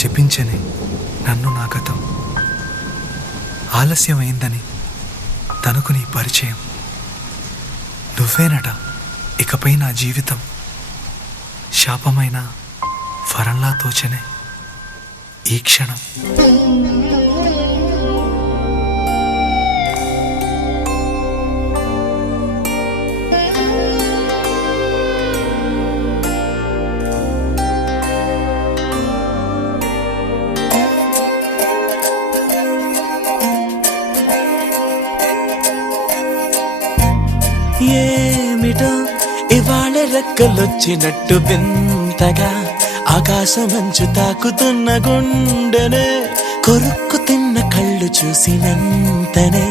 శపించని నన్ను నా గతం, ఆలస్యమైందని తనకు నీ పరిచయం. నువ్వేనట ఇకపై నా జీవితం, శాపమైన వరంలా తోచనే ఈ క్షణం. ఏమిటో ఇవాళ రెక్కలొచ్చినట్టు వింతగా ఆకాశమంచు తాకుతున్న గుండెనే, కొరుక్కు తిన్న కళ్ళు చూసినంతనే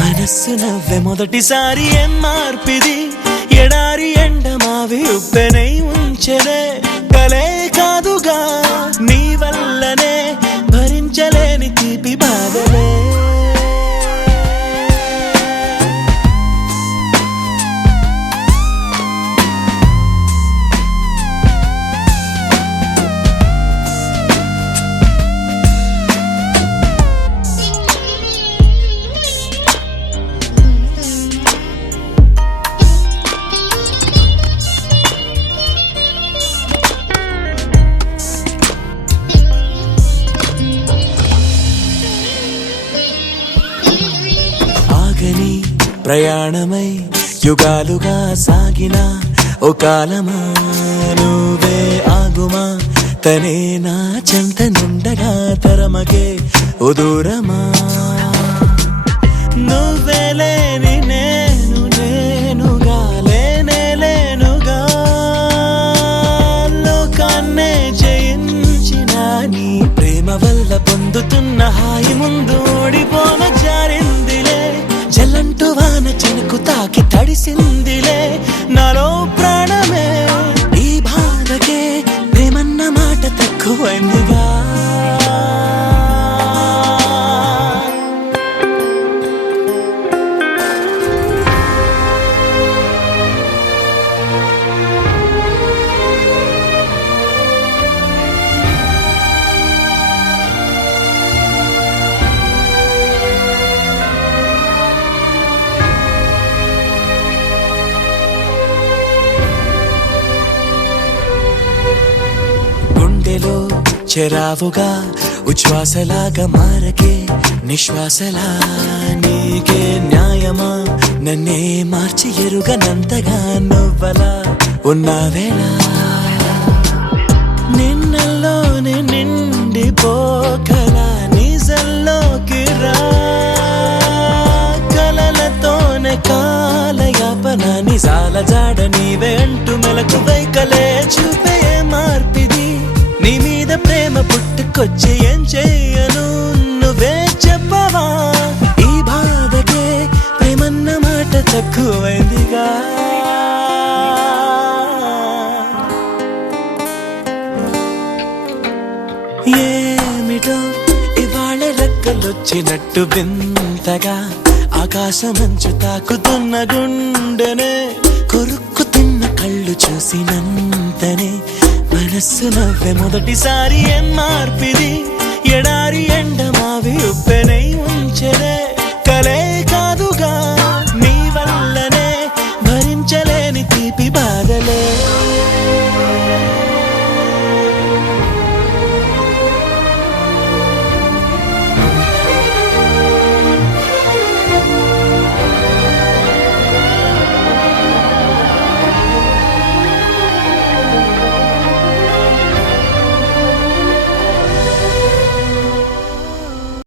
మనస్సు నవ్వే మొదటిసారి. ఏం మార్పిది, ఎడారి ఎండ మావి ఉప్పెనై ఉంచెనే, కలే కాదుగా నీ వల్లనే భరించలేని తీపి బాధలే. ప్రయాణమై యుగాలుగా సాగిన ఓ కాలమా, నువ్వే ఆగుమా, తనే నా చెంత నుండగా తరమగే ఓ దూరమా. నువ్వే లేని నేను నేనుగా లేనే లేనుగా, లోకాన్నే జయించిన నీ ప్రేమ వల్ల పొందుతున్న హాయి ముందు ఓడిపోన జారిందిలే. జల్లంటూ వాన చినుకు తాకి తడిసిందిలే నాలో ప్రాణమే, ఈ బాధకే ప్రేమన్న మాట తక్కువైందిగా. గుండెలో చెరావుగా ఉచ్ఛ్వాసలాగా మారకే నిశ్వాసలా, నీకే న్యాయమా నన్నే మార్చి ఎరుగనంతగా నువ్వలా ఉన్నావేలా. నిన్నల్లోనే నిండిపోకలా నిజల్లోకి రా, కలలతోనే కాలయాపన నిజాల జాడ నీవే అంటూ మెలకు వైకలే చూపే మార్పిది. నీ మీద ప్రేమ పుట్టుకొచ్చి ఏం చెయ్యను నువ్వే చెప్పవా, ఈ బాధకే ప్రేమన్న మాట తక్కువైందిగా. ఏమిటో ఇవాళ రెక్కలొచ్చినట్టు వింతగా ఆకాశమంచు తాకుతున్న గుండెనే, కొరుక్కు తిన్న కళ్ళు చూసినంతనే మనస్సు నవ్వే మొదటిసారి. ఏం మార్పిది, ఎడారి ఎండ మావి ఉప్పెనై ఉంచెనే,